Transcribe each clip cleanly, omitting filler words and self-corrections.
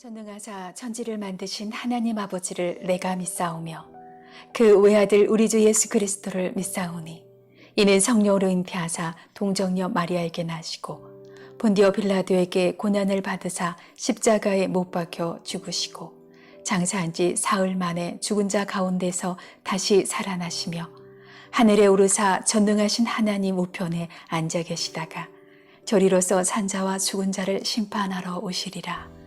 전능하사 천지를 만드신 하나님 아버지를 내가 믿사오며 그 외아들 우리 주 예수 그리스도를 믿사오니 이는 성령으로 잉태하사 동정녀 마리아에게 나시고 본디오 빌라도에게 고난을 받으사 십자가에 못 박혀 죽으시고 장사한 지 사흘 만에 죽은 자 가운데서 다시 살아나시며 하늘에 오르사 전능하신 하나님 우편에 앉아 계시다가 저리로서 산자와 죽은 자를 심판하러 오시리라.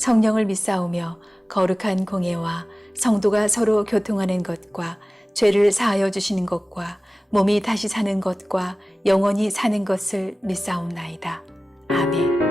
성령을 믿사오며 거룩한 공예와 성도가 서로 교통하는 것과 죄를 사하여 주시는 것과 몸이 다시 사는 것과 영원히 사는 것을 믿사옵나이다. 아멘.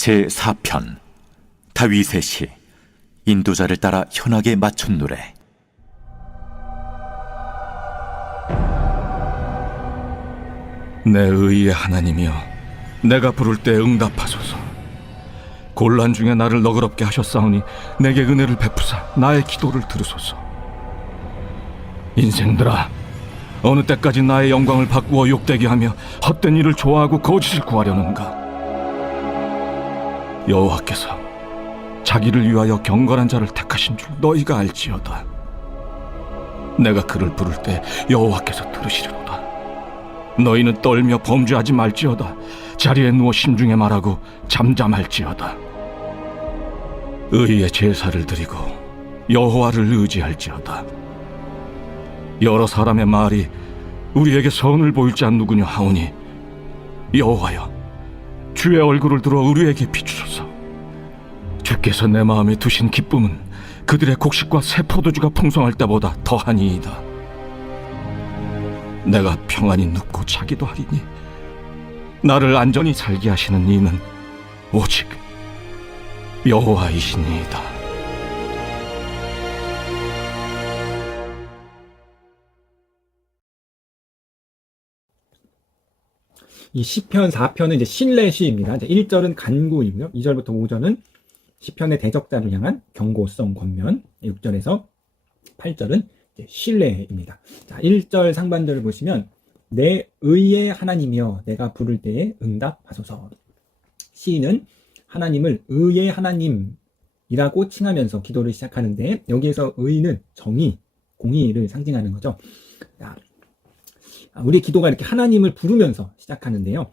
제4편 다윗의 시 인도자를 따라 현악에 맞춘 노래. 내 의의 하나님이여, 내가 부를 때 응답하소서. 곤란 중에 나를 너그럽게 하셨사오니 내게 은혜를 베푸사 나의 기도를 들으소서. 인생들아, 어느 때까지 나의 영광을 바꾸어 욕되게 하며 헛된 일을 좋아하고 거짓을 구하려는가? 여호와께서 자기를 위하여 경건한 자를 택하신 줄 너희가 알지어다. 내가 그를 부를 때 여호와께서 들으시리로다. 너희는 떨며 범죄하지 말지어다. 자리에 누워 심중에 말하고 잠잠할지어다. 의의 제사를 드리고 여호와를 의지할지어다. 여러 사람의 말이 우리에게 선을 보일지 안 누구냐 하오니 여호와여, 주의 얼굴을 들어 우리에게 비추소서. 주께서 내 마음에 두신 기쁨은 그들의 곡식과 새 포도주가 풍성할 때보다 더하니이다. 내가 평안히 눕고 자기도 하리니 나를 안전히 살게 하시는 이는 오직 여호와이시니이다. 이 시편 4편은 이제 신뢰 시입니다. 1절은 간구이고요. 2절부터 5절은 시편의 대적자를 향한 경고성 권면, 6절에서 8절은 신뢰입니다. 자, 1절 상반절을 보시면 내 의의 하나님이여 내가 부를 때에 응답하소서. 시인은 하나님을 의의 하나님이라고 칭하면서 기도를 시작하는데, 여기에서 의는 정의, 공의를 상징하는 거죠. 자, 우리의 기도가 이렇게 하나님을 부르면서 시작하는데요.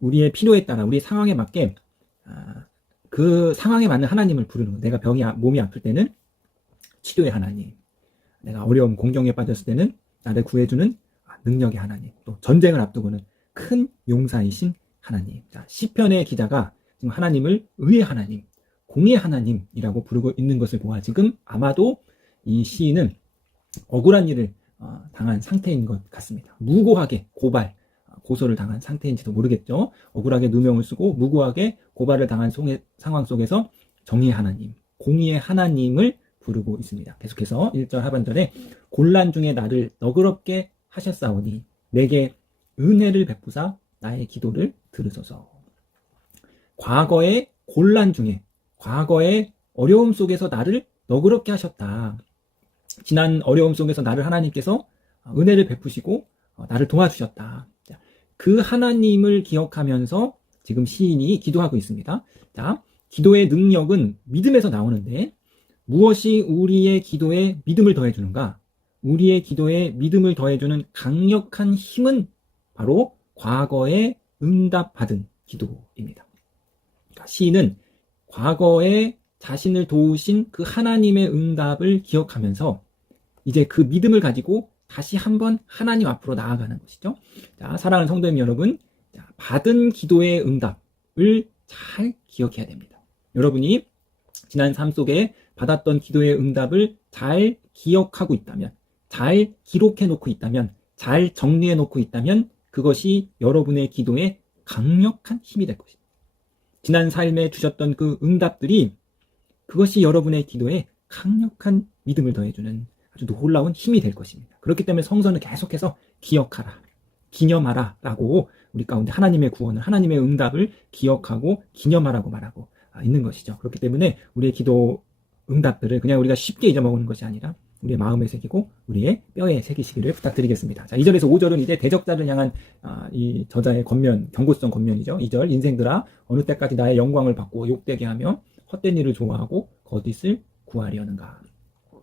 우리의 필요에 따라 우리의 상황에 맞게 그 상황에 맞는 하나님을 부르는 거. 내가 몸이 아플 때는 치료의 하나님, 내가 어려움 공경에 빠졌을 때는 나를 구해주는 능력의 하나님, 또 전쟁을 앞두고는 큰 용사이신 하나님. 자, 시편의 기자가 지금 하나님을 의의 하나님, 공의의 하나님이라고 부르고 있는 것을 보아 지금 아마도 이 시인은 억울한 일을 당한 상태인 것 같습니다. 무고하게 고소를 당한 상태인지도 모르겠죠. 억울하게 누명을 쓰고 무고하게 고발을 당한 상황 속에서 정의의 하나님, 공의의 하나님을 부르고 있습니다. 계속해서 1절 하반절에 곤란 중에 나를 너그럽게 하셨사오니 내게 은혜를 베푸사 나의 기도를 들으소서. 과거의 곤란 중에, 과거의 어려움 속에서 나를 너그럽게 하셨다. 지난 어려움 속에서 나를 하나님께서 은혜를 베푸시고 나를 도와주셨다. 그 하나님을 기억하면서 지금 시인이 기도하고 있습니다. 자, 기도의 능력은 믿음에서 나오는데 무엇이 우리의 기도에 믿음을 더해주는가? 우리의 기도에 믿음을 더해주는 강력한 힘은 바로 과거에 응답받은 기도입니다. 시인은 과거에 자신을 도우신 그 하나님의 응답을 기억하면서 이제 그 믿음을 가지고 다시 한번 하나님 앞으로 나아가는 것이죠. 자, 사랑하는 성도님 여러분, 받은 기도의 응답을 잘 기억해야 됩니다. 여러분이 지난 삶 속에 받았던 기도의 응답을 잘 기억하고 있다면, 잘 기록해 놓고 있다면, 잘 정리해 놓고 있다면 그것이 여러분의 기도에 강력한 힘이 될 것입니다. 지난 삶에 주셨던 그 응답들이 그것이 여러분의 기도에 강력한 믿음을 더해주는 아주 놀라운 힘이 될 것입니다. 그렇기 때문에 성서는 계속해서 기억하라, 기념하라 라고 우리 가운데 하나님의 구원을, 하나님의 응답을 기억하고 기념하라고 말하고 있는 것이죠. 그렇기 때문에 우리의 기도 응답들을 그냥 우리가 쉽게 잊어먹는 것이 아니라 우리의 마음에 새기고 우리의 뼈에 새기시기를 부탁드리겠습니다. 자, 2절에서 5절은 이제 대적자를 향한 이 저자의 권면, 경고성 권면이죠. 2절, 인생들아 어느 때까지 나의 영광을 받고 욕되게 하며 헛된 일을 좋아하고 거짓을 구하려는가.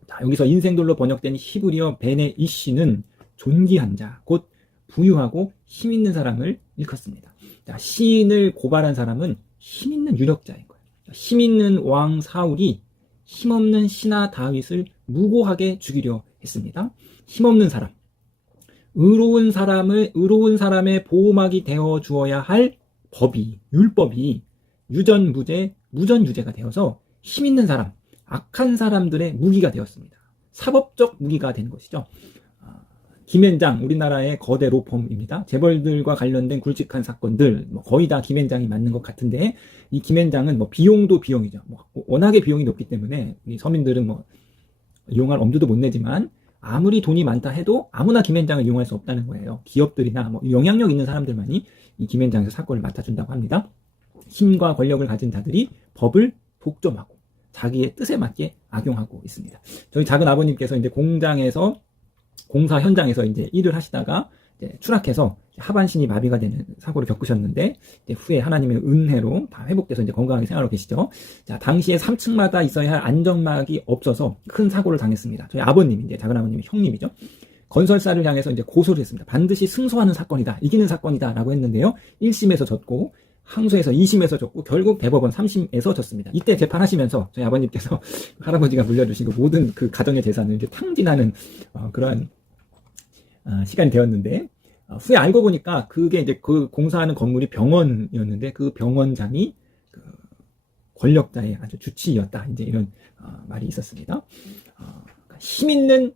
자, 여기서 인생들로 번역된 히브리어 베네 이시는 존귀한 자, 곧 부유하고 힘 있는 사람을 일컫습니다. 자, 시인을 고발한 사람은 힘 있는 유력자인 거예요. 힘 있는 왕 사울이 힘없는 신하 다윗을 무고하게 죽이려 했습니다. 힘없는 사람, 의로운 사람의 보호막이 되어 주어야 할 법이, 율법이 유전무죄, 무전유죄가 되어서 힘 있는 사람, 악한 사람들의 무기가 되었습니다. 사법적 무기가 된 것이죠. 김앤장, 우리나라의 거대 로펌입니다. 재벌들과 관련된 굵직한 사건들 거의 다 김앤장이 맞는 것 같은데, 이 김앤장은 비용도 비용이죠. 워낙에 비용이 높기 때문에 우리 서민들은 이용할 엄두도 못 내지만 아무리 돈이 많다 해도 아무나 김앤장을 이용할 수 없다는 거예요. 기업들이나 영향력 있는 사람들만이 이 김앤장에서 사건을 맡아준다고 합니다. 힘과 권력을 가진 자들이 법을 독점하고 자기의 뜻에 맞게 악용하고 있습니다. 저희 작은 아버님께서 이제 공사 현장에서 이제 일을 하시다가 이제 추락해서 하반신이 마비가 되는 사고를 겪으셨는데, 이제 후에 하나님의 은혜로 다 회복돼서 이제 건강하게 생활하고 계시죠. 자, 당시에 3층마다 있어야 할 안전막이 없어서 큰 사고를 당했습니다. 저희 아버님, 이제 작은 아버님의 형님이죠. 건설사를 향해서 이제 고소를 했습니다. 반드시 승소하는 사건이다, 이기는 사건이다라고 했는데요. 1심에서 졌고 항소해서 2심에서 졌고 결국 대법원 3심에서 졌습니다. 이때 재판하시면서 저희 아버님께서 할아버지가 물려주신 그 모든 그 가정의 재산을 이제 탕진하는 그러한 시간이 되었는데, 후에 알고 보니까 그게 이제 그 공사하는 건물이 병원이었는데 그 병원장이 그 권력자의 아주 주치의였다, 이제 이런 말이 있었습니다. 힘 있는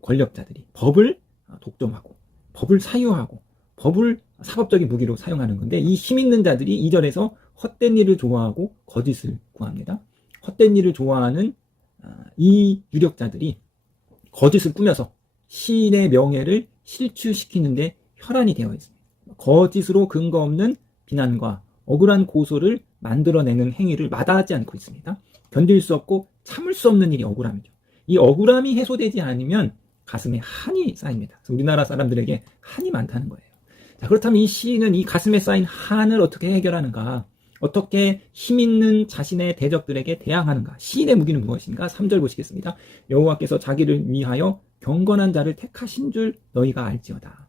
권력자들이 법을 독점하고 법을 사유하고 법을 사법적인 무기로 사용하는 건데, 이 힘 있는 자들이 2절에서 헛된 일을 좋아하고 거짓을 구합니다. 헛된 일을 좋아하는 이 유력자들이 거짓을 꾸며서 시인의 명예를 실추시키는데 혈안이 되어 있습니다. 거짓으로 근거 없는 비난과 억울한 고소를 만들어내는 행위를 마다하지 않고 있습니다. 견딜 수 없고 참을 수 없는 일이 억울함이죠. 이 억울함이 해소되지 않으면 가슴에 한이 쌓입니다. 그래서 우리나라 사람들에게 한이 많다는 거예요. 자, 그렇다면 이 시인은 이 가슴에 쌓인 한을 어떻게 해결하는가? 어떻게 힘 있는 자신의 대적들에게 대항하는가? 시인의 무기는 무엇인가? 3절 보시겠습니다. 여호와께서 자기를 위하여 경건한 자를 택하신 줄 너희가 알지어다.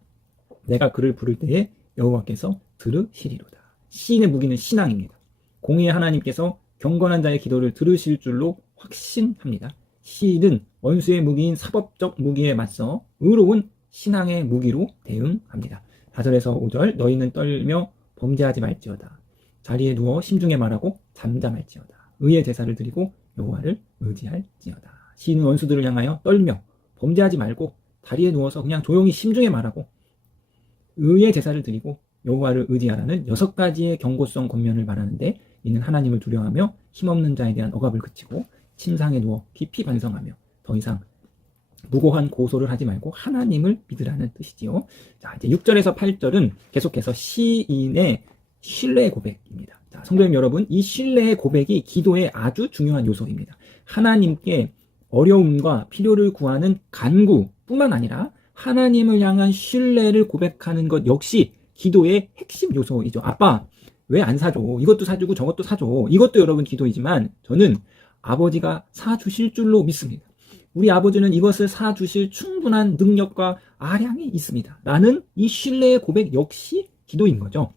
내가 그를 부를 때에 여호와께서 들으시리로다. 시인의 무기는 신앙입니다. 공의의 하나님께서 경건한 자의 기도를 들으실 줄로 확신합니다. 시인은 원수의 무기인 사법적 무기에 맞서 의로운 신앙의 무기로 대응합니다. 4절에서 5절 너희는 떨며 범죄하지 말지어다. 자리에 누워 심중에 말하고 잠잠할지어다. 의의 제사를 드리고 여호와를 의지할지어다. 시인은 원수들을 향하여 떨며 범죄하지 말고 다리에 누워서 그냥 조용히 심중에 말하고 의의 제사를 드리고 여호와를 의지하라는 6가지의 경고성 권면을 말하는데, 이는 하나님을 두려워하며 힘없는 자에 대한 억압을 그치고 침상에 누워 깊이 반성하며 더 이상 무고한 고소를 하지 말고 하나님을 믿으라는 뜻이지요. 자, 이제 6절에서 8절은 계속해서 시인의 신뢰의 고백입니다. 자, 성도님 여러분, 이 신뢰의 고백이 기도의 아주 중요한 요소입니다. 하나님께 어려움과 필요를 구하는 간구뿐만 아니라 하나님을 향한 신뢰를 고백하는 것 역시 기도의 핵심 요소이죠. 아빠, 왜 안 사줘? 이것도 사주고 저것도 사줘. 이것도 여러분 기도이지만 저는 아버지가 사주실 줄로 믿습니다. 우리 아버지는 이것을 사주실 충분한 능력과 아량이 있습니다. 라는 이 신뢰의 고백 역시 기도인 거죠.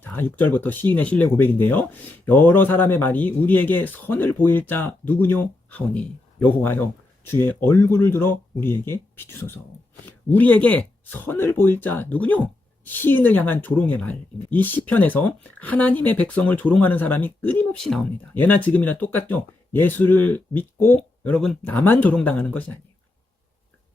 자, 6절부터 시인의 신뢰 고백인데요. 여러 사람의 말이 우리에게 선을 보일 자 누구뇨 하오니 여호와여 주의 얼굴을 들어 우리에게 비추소서. 우리에게 선을 보일 자 누구뇨? 시인을 향한 조롱의 말입니다. 이 시편에서 하나님의 백성을 조롱하는 사람이 끊임없이 나옵니다. 예나 지금이나 똑같죠. 예수를 믿고 여러분 나만 조롱당하는 것이 아니에요.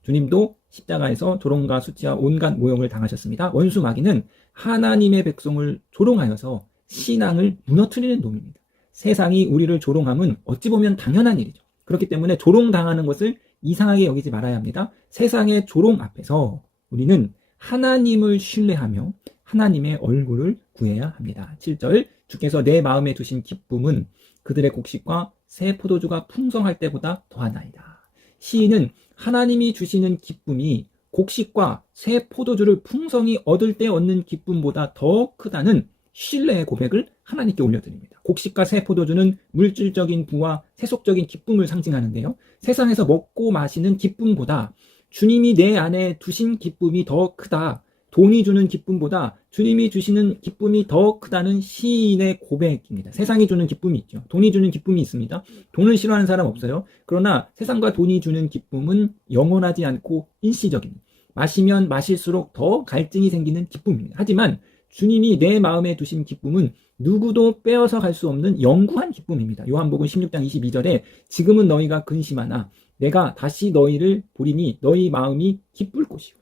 주님도 십자가에서 조롱과 수치와 온갖 모욕을 당하셨습니다. 원수 마귀는 하나님의 백성을 조롱하여서 신앙을 무너뜨리는 놈입니다. 세상이 우리를 조롱함은 어찌 보면 당연한 일이죠. 그렇기 때문에 조롱당하는 것을 이상하게 여기지 말아야 합니다. 세상의 조롱 앞에서 우리는 하나님을 신뢰하며 하나님의 얼굴을 구해야 합니다. 7절 주께서 내 마음에 두신 기쁨은 그들의 곡식과 새 포도주가 풍성할 때보다 더하나이다. 시인은 하나님이 주시는 기쁨이 곡식과 새 포도주를 풍성히 얻을 때 얻는 기쁨보다 더 크다는 신뢰의 고백을 하나님께 올려드립니다. 곡식과 새 포도주는 물질적인 부와 세속적인 기쁨을 상징하는데요. 세상에서 먹고 마시는 기쁨보다 주님이 내 안에 두신 기쁨이 더 크다. 돈이 주는 기쁨보다 주님이 주시는 기쁨이 더 크다는 시인의 고백입니다. 세상이 주는 기쁨이 있죠. 돈이 주는 기쁨이 있습니다. 돈을 싫어하는 사람 없어요. 그러나 세상과 돈이 주는 기쁨은 영원하지 않고 일시적입니다. 마시면 마실수록 더 갈증이 생기는 기쁨입니다. 하지만 주님이 내 마음에 두신 기쁨은 누구도 빼어서 갈 수 없는 영구한 기쁨입니다. 요한복음 16장 22절에 지금은 너희가 근심하나 내가 다시 너희를 보리니 너희 마음이 기쁠 것이고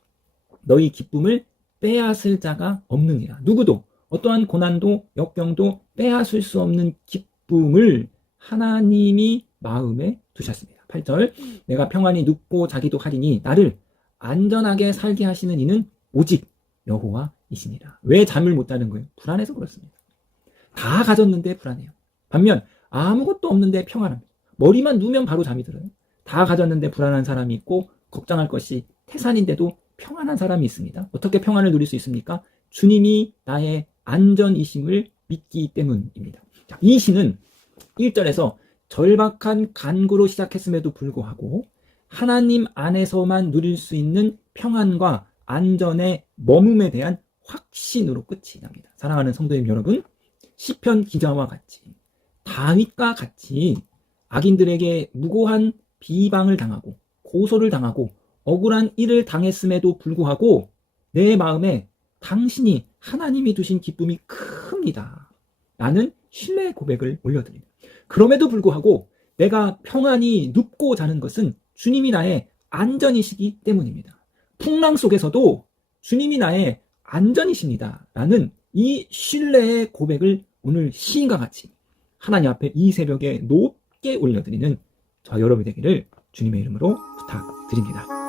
너희 기쁨을 빼앗을 자가 없느니라. 누구도 어떠한 고난도 역병도 빼앗을 수 없는 기쁨을 하나님이 마음에 두셨습니다. 8절 내가 평안히 눕고 자기도 하리니 나를 안전하게 살게 하시는 이는 오직 여호와이시니라. 왜 잠을 못 자는 거예요? 불안해서 그렇습니다. 다 가졌는데 불안해요. 반면 아무것도 없는데 평안합니다. 머리만 누우면 바로 잠이 들어요. 다 가졌는데 불안한 사람이 있고 걱정할 것이 태산인데도 평안한 사람이 있습니다. 어떻게 평안을 누릴 수 있습니까? 주님이 나의 안전이심을 믿기 때문입니다. 자, 이 시는 1절에서 절박한 간구로 시작했음에도 불구하고 하나님 안에서만 누릴 수 있는 평안과 안전의 머뭅에 대한 확신으로 끝이 납니다. 사랑하는 성도님 여러분, 시편 기자와 같이 다윗과 같이 악인들에게 무고한 비방을 당하고 고소를 당하고 억울한 일을 당했음에도 불구하고 내 마음에 당신이 하나님이 두신 기쁨이 큽니다. 라는 신뢰의 고백을 올려드립니다. 그럼에도 불구하고 내가 평안히 눕고 자는 것은 주님이 나의 안전이시기 때문입니다. 풍랑 속에서도 주님이 나의 안전이십니다. 라는 이 신뢰의 고백을 오늘 시인과 같이 하나님 앞에 이 새벽에 높게 올려드리는 저 여러분이 되기를 주님의 이름으로 부탁드립니다.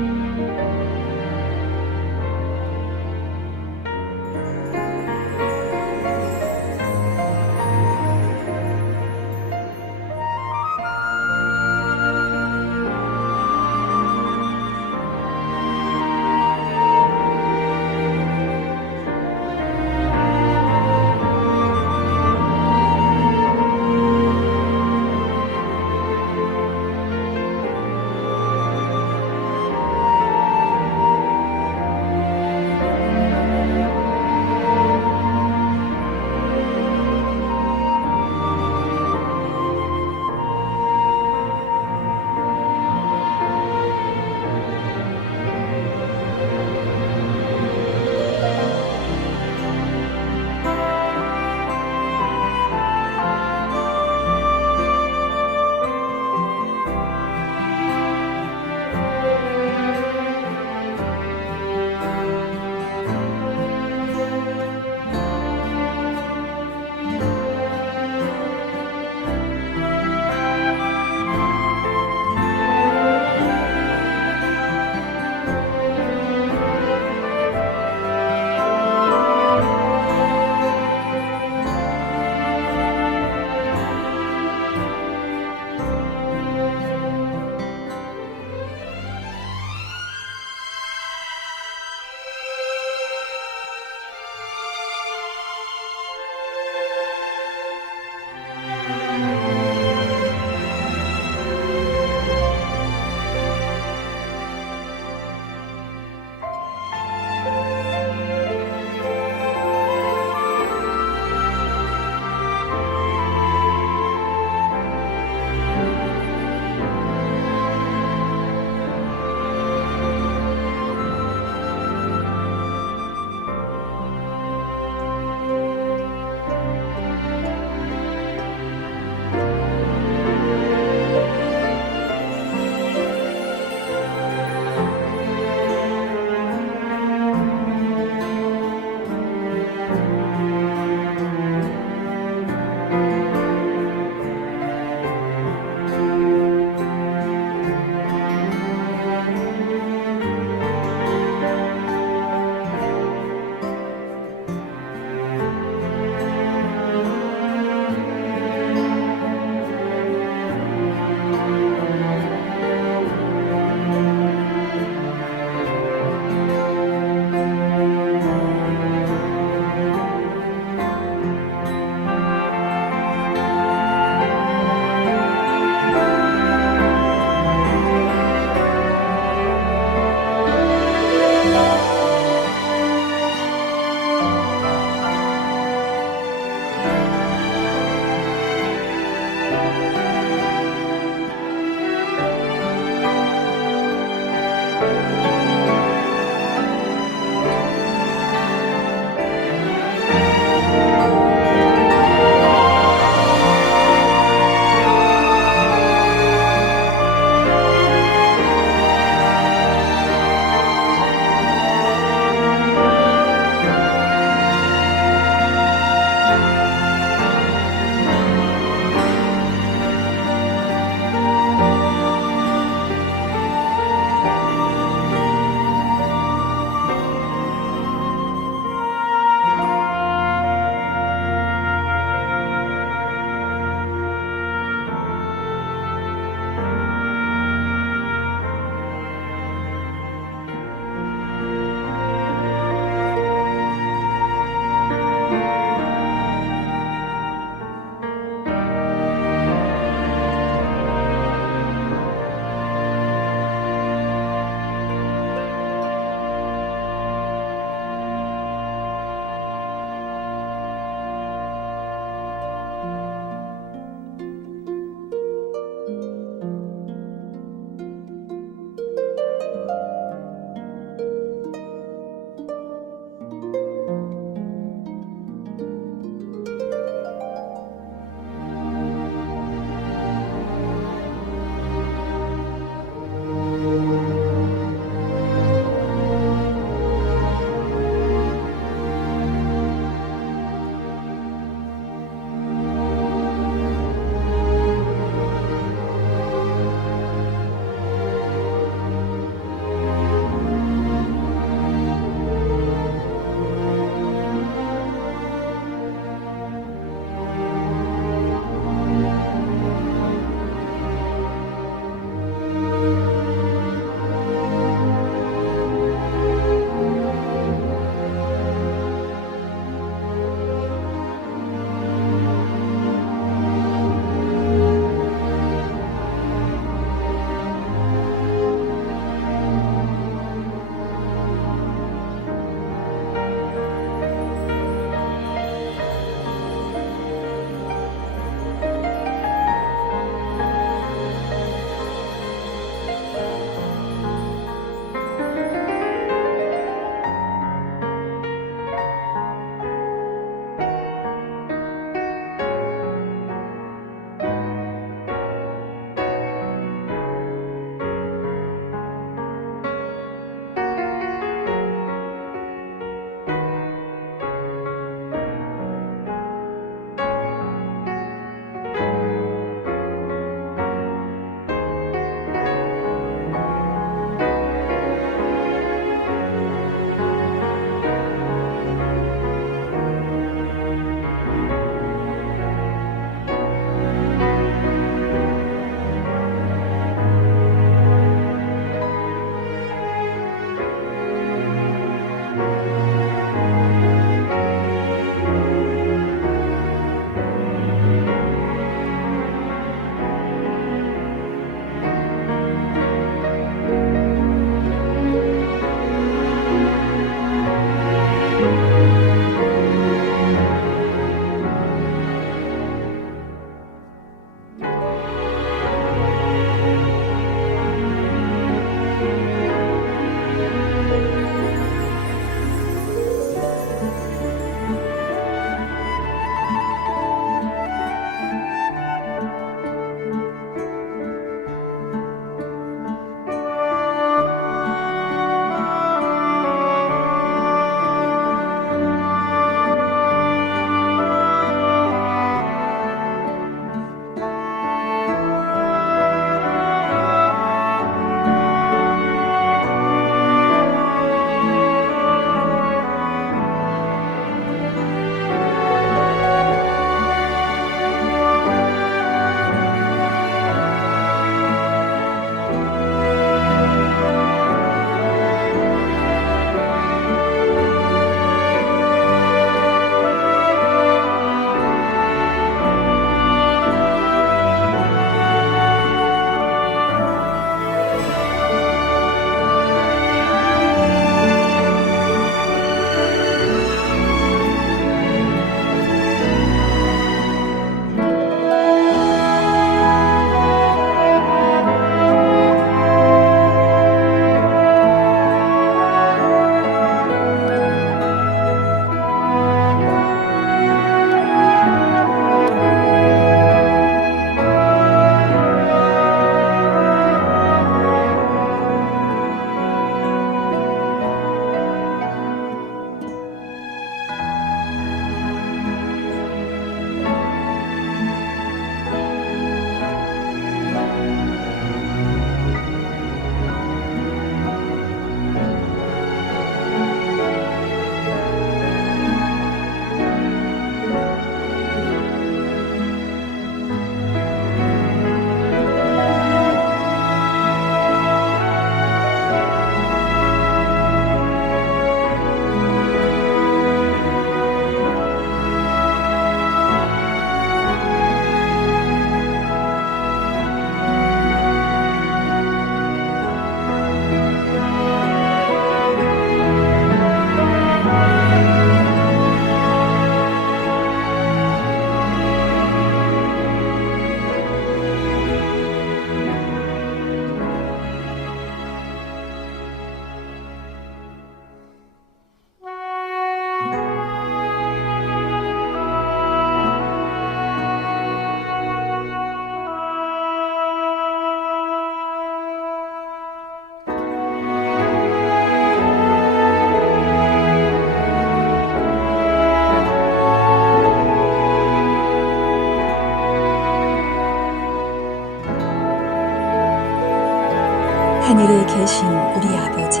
하늘에 계신 우리 아버지,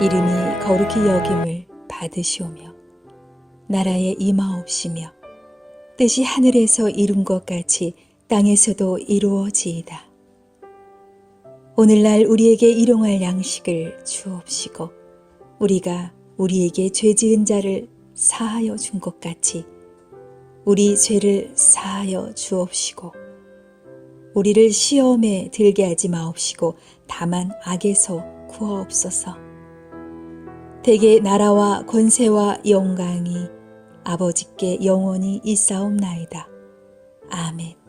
이름이 거룩히 여김을 받으시오며 나라에 임하옵시며 뜻이 하늘에서 이룬 것 같이 땅에서도 이루어지이다. 오늘날 우리에게 일용할 양식을 주옵시고 우리가 우리에게 죄 지은 자를 사하여 준 것 같이 우리 죄를 사하여 주옵시고 우리를 시험에 들게 하지 마옵시고 다만 악에서 구하옵소서. 대개 나라와 권세와 영광이 아버지께 영원히 있사옵나이다. 아멘.